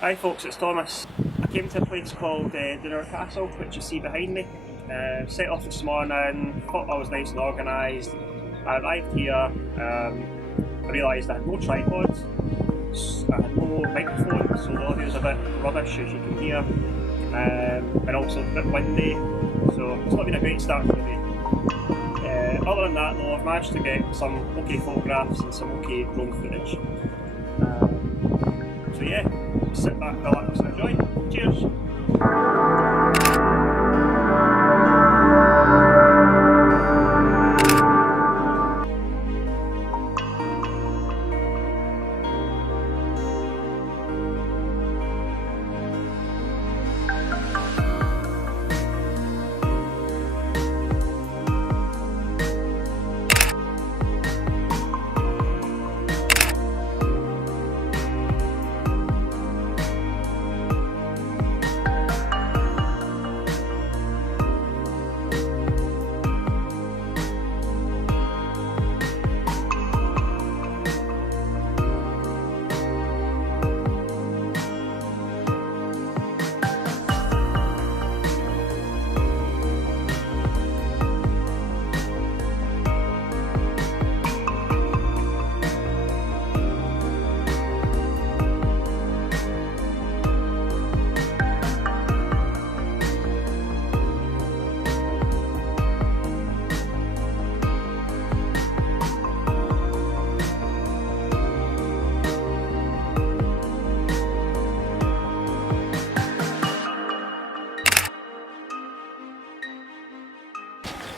Hi folks, it's Thomas. I came to a place called Dunure Castle, which you see behind me. Set off this morning, thought I was nice and organised. I arrived here, I realised I had no tripods, I had no microphone, so the audio's a bit rubbish as you can hear, and also a bit windy, so it's not been a great start to the day. Other than that though, I've managed to get some okay photographs and some okay drone footage. So yeah, sit back, relax and enjoy. Cheers!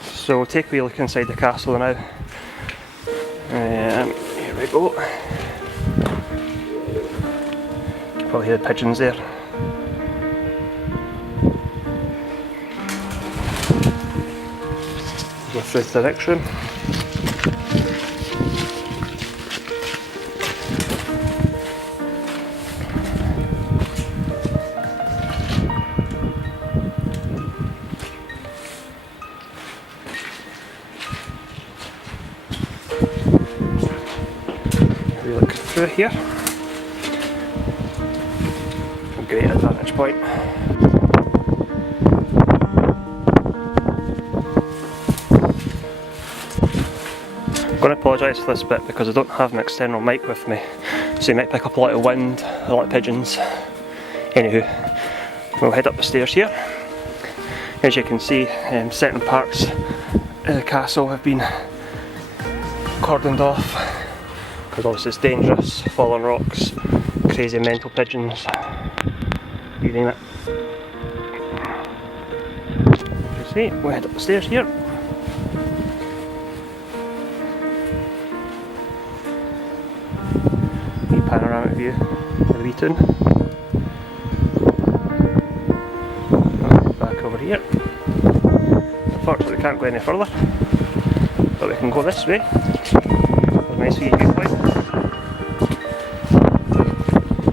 So we'll take a wee look inside the castle now. Here we go. You can probably hear the pigeons there. Go through to the next room. Look through here. Great advantage point. I'm going to apologise for this bit because I don't have an external mic with me, so you might pick up a lot of wind, a lot of pigeons. Anywho, we'll head up the stairs here. As you can see, certain parts of the castle have been cordoned off because obviously it's dangerous, fallen rocks, crazy mental pigeons, you name it. As you see, we'll head up the stairs here. Wee panoramic view of the wee town. Back over here. Unfortunately we can't go any further, but we can go this way. There's a nice wee viewpoint.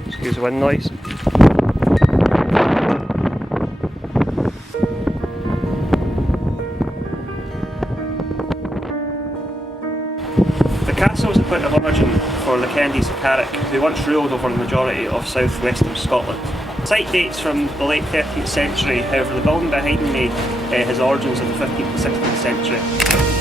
Excuse the wind noise. The castle is a point of origin for the Mackinnons of Carrick, who once ruled over the majority of south-western Scotland. The site dates from the late 13th century, however the building behind me has origins in the 15th and 16th century.